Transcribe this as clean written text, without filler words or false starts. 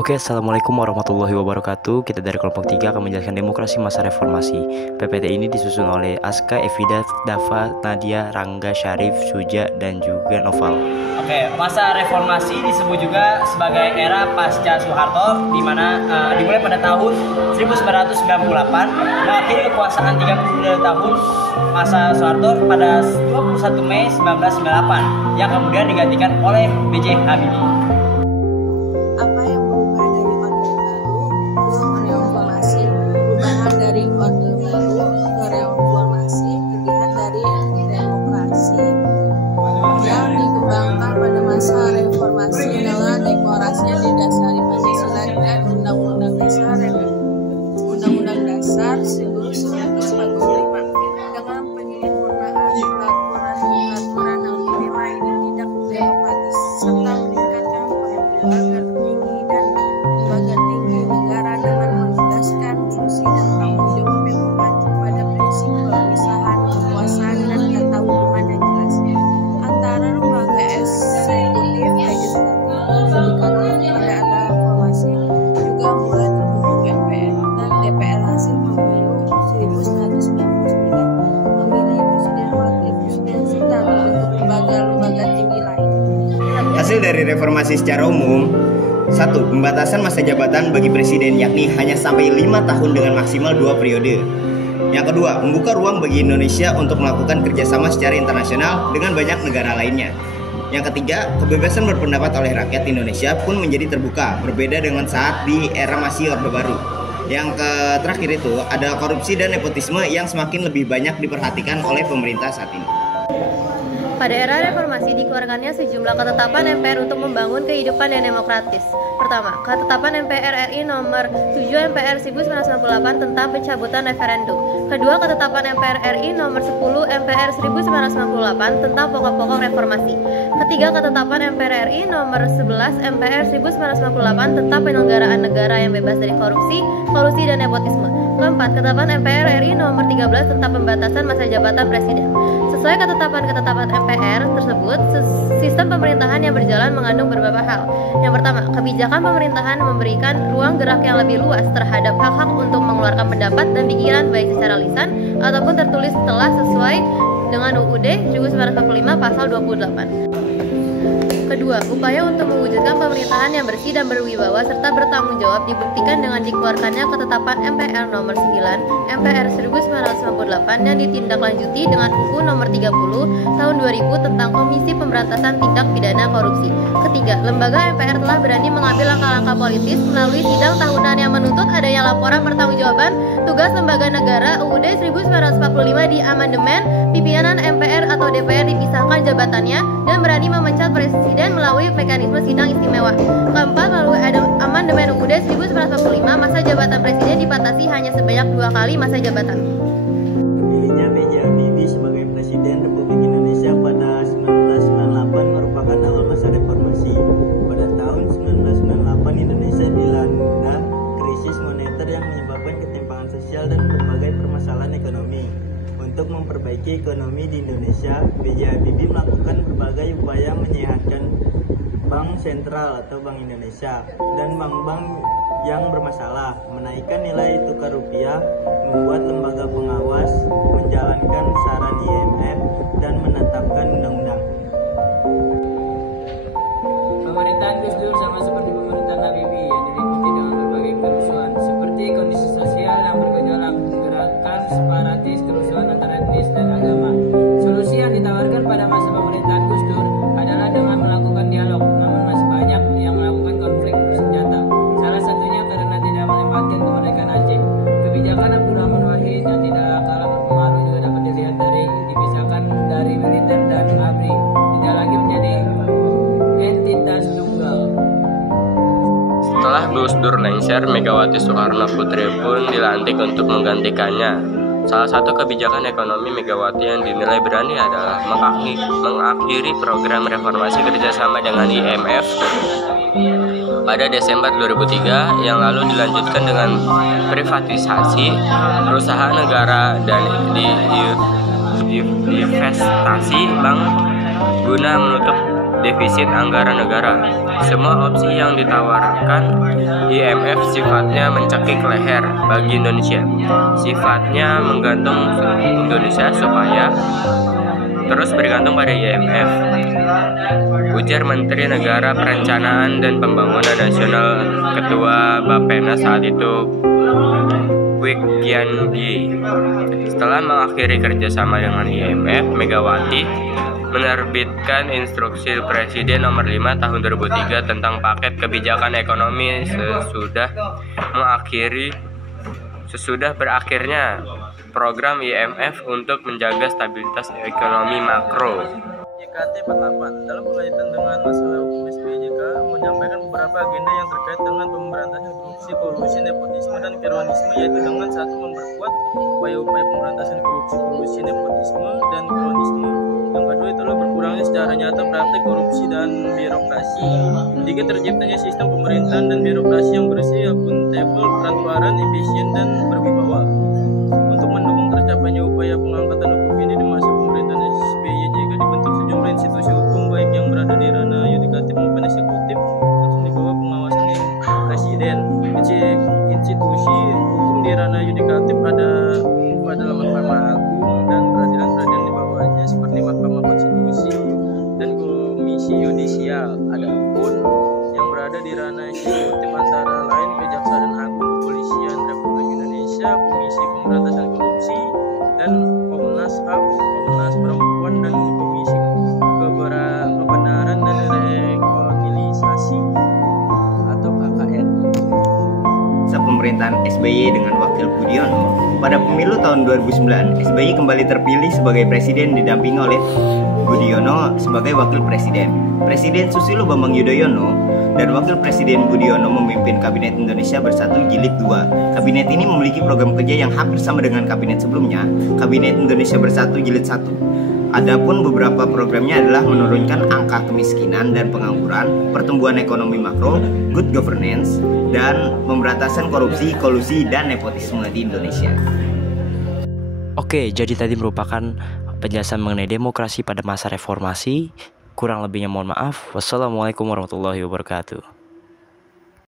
Oke, Assalamualaikum warahmatullahi wabarakatuh. Kita dari kelompok 3 akan menjelaskan demokrasi masa reformasi. PPT ini disusun oleh Aska, Evida, Dava, Nadia, Rangga, Syarif, Suja, dan juga Noval. Oke, masa reformasi disebut juga sebagai era pasca Soeharto, di mana dimulai pada tahun 1998, mengakhiri kekuasaan 32 tahun masa Soeharto pada 21 Mei 1998, yang kemudian digantikan oleh B.J. Habibie. Apa yang berubah dari orde baru ke reformasi? Perubahan dari orde baru ke reformasi dilihat dari demokrasi yang dikembangkan pada masa reformasi adalah demokrasi yang didasari Pancasila dan Undang-Undang Dasar 1945 dengan penyempurnaan peraturan yang dinilai tidak demokratis serta meningkatkan lembaga tertinggi dan lembaga tinggi negara dengan menegaskan fungsi dan tanggung jawab yang mengacu pada prinsip pemisahan kekuasaan dan tata hubungan yang jelas antara lembaga eksekutif, legislatif, dan yudikatif. Pada era reformasi juga mulai terbentuk MPR dan DPR hasil pemilu 1999 memilih presiden, wakil presiden, serta membentuk lembaga-lembaga tinggi lain. Hasil dari reformasi secara umum: 1. Pembatasan masa jabatan bagi presiden, yakni hanya sampai 5 tahun dengan maksimal 2 periode. Yang kedua, membuka ruang bagi Indonesia untuk melakukan kerjasama secara internasional dengan banyak negara lainnya. Yang ketiga, kebebasan berpendapat oleh rakyat Indonesia pun menjadi terbuka, berbeda dengan saat di era masih Orde Baru. Yang terakhir itu ada korupsi dan nepotisme yang semakin lebih banyak diperhatikan oleh pemerintah saat ini. Pada era reformasi dikeluarkannya sejumlah ketetapan MPR untuk membangun kehidupan yang demokratis. Pertama, ketetapan MPR RI nomor 7 MPR 1998 tentang pencabutan referendum. Kedua, ketetapan MPR RI nomor 10 MPR 1998 tentang pokok-pokok reformasi. Ketiga, ketetapan MPR RI nomor 11 MPR 1998 tentang penyelenggaraan negara yang bebas dari korupsi, kolusi, dan nepotisme. Keempat, ketetapan MPR RI nomor 13 tentang pembatasan masa jabatan presiden. Sesuai ketetapan MPR tersebut, sistem pemerintahan yang berjalan mengandung beberapa hal. Yang pertama, kebijakan pemerintahan memberikan ruang gerak yang lebih luas terhadap hak-hak untuk mengeluarkan pendapat dan pikiran baik secara lisan ataupun tertulis setelah sesuai dengan UUD 1945 pasal 28. Kedua, upaya untuk mewujudkan pemerintahan yang bersih dan berwibawa serta bertanggung jawab dibuktikan dengan dikeluarkannya ketetapan MPR nomor 9 MPR 1998 yang ditindaklanjuti dengan UU nomor 30 tahun 2000 tentang Komisi Pemberantasan Tindak Pidana Korupsi. Ketiga, lembaga MPR telah berani mengambil langkah-langkah politis melalui sidang tahunan yang menuntut adanya laporan pertanggungjawaban tugas lembaga negara. UUD 1945 di amandemen, pimpinan MPR atau DPR dipisahkan jabatannya dan berani memecat presiden melalui mekanisme sidang istimewa. Keempat, melalui amandemen UUD 1945 masa jabatan presiden dibatasi hanya sebanyak 2 kali masa jabatan. Terpilihnya B.J. Habibie sebagai Presiden Republik Indonesia pada 1998 merupakan awal masa reformasi. Pada tahun 1998 Indonesia dilanda krisis moneter yang menyebabkan ketimpangan sosial dan berbagai permasalahan ekonomi. Untuk memperbaiki ekonomi di Indonesia, B.J. Habibie melakukan berbagai upaya menyehatkan Bank Sentral atau Bank Indonesia dan bank-bank yang bermasalah, menaikkan nilai tukar rupiah, membuat lembaga pengawas, menjalankan saran IMF, dan menetapkan undang-undang. Pemerintahan Gus Dur sama seperti pemerintahan Habibie yang diliputi dengan berbagai kerusuhan, seperti kondisi sosial yang bergejolak, gerakan separatis, kerusuhan antara etnis dan agama. Solusi yang ditawarkan pada masa pemerintahan Gus Dur adalah dengan melakukan dialog, namun masih banyak yang melakukan konflik bersenjata. Salah satunya karena tidak menempatkan kemerdekaan Aceh. Kebijakan Abdurrahman Wahid yang tidak kalah berpengaruh juga dapat dilihat dari dipisahkan dari militer dan ABRI, tidak lagi menjadi entitas tunggal. Setelah Gus Dur lengser, Megawati Soekarno Putri pun dilantik untuk menggantikannya. Salah satu kebijakan ekonomi Megawati yang dinilai berani adalah mengakhiri program reformasi kerjasama dengan IMF pada Desember 2003, yang lalu dilanjutkan dengan privatisasi perusahaan negara dan divestasi bank guna menutup defisit anggaran negara. Semua opsi yang ditawarkan IMF sifatnya mencekik leher bagi Indonesia. Sifatnya menggantung Indonesia supaya terus bergantung pada IMF, ujar Menteri Negara Perencanaan dan Pembangunan Nasional Ketua Bappenas saat itu, Kwik Kian Gi. Setelah mengakhiri kerjasama dengan IMF, Megawati menerbitkan Instruksi Presiden Nomor 5 Tahun 2003 tentang paket kebijakan ekonomi sesudah berakhirnya program IMF untuk menjaga stabilitas ekonomi makro. JKT 48 dalam berkaitan dengan masalah hukum SBYJK menyampaikan beberapa agenda yang terkait dengan pemberantasan korupsi, kolusi, nepotisme, dan kronisme, yaitu dengan satu, memperkuat upaya-upaya pemberantasan korupsi, kolusi, nepotisme, dan kronisme. Yang kedua itulah berkurangnya secara nyata praktik korupsi dan birokrasi. Tiga, terciptanya sistem pemerintahan dan birokrasi yang bersih, akuntabel, transparan, efisien, dan berwibawa. Untuk mendukung tercapainya upaya pengangkatan hukum ini di masa pemerintahan SBYJK dibentuk sejumlah institusi hukum baik yang berada di ranah yudikatif maupun eksekutif langsung di bawah pengawasan presiden. Institusi hukum di ranah yudikatif adalah Mahkamah Agung dan peradilan-peradilan di bawahnya seperti Mahkamah Konstitusi dan Komisi Yudisial. Adapun yang berada di ranah eksekutif antara lain Kejaksaan Agung, Kepolisian Republik Indonesia, Komisi Pemberantasan Korupsi, dan Komnas HAM, Komnas Perempuan, dan Komisi Kebenaran dan Rekonsiliasi atau KKRI. Masa pemerintahan SBY dengan Wakil Budiono, pada pemilu tahun 2009, SBY kembali terpilih sebagai presiden didampingi oleh Budiono sebagai wakil presiden. Presiden Susilo Bambang Yudhoyono dan Wakil Presiden Budiono memimpin Kabinet Indonesia Bersatu Jilid 2. Kabinet ini memiliki program kerja yang hampir sama dengan kabinet sebelumnya, Kabinet Indonesia Bersatu Jilid 1. Adapun beberapa programnya adalah menurunkan angka kemiskinan dan pengangguran, pertumbuhan ekonomi makro, good governance, dan pemberantasan korupsi, kolusi, dan nepotisme di Indonesia. Oke, jadi tadi merupakan penjelasan mengenai demokrasi pada masa reformasi. Kurang lebihnya mohon maaf. Wassalamualaikum warahmatullahi wabarakatuh.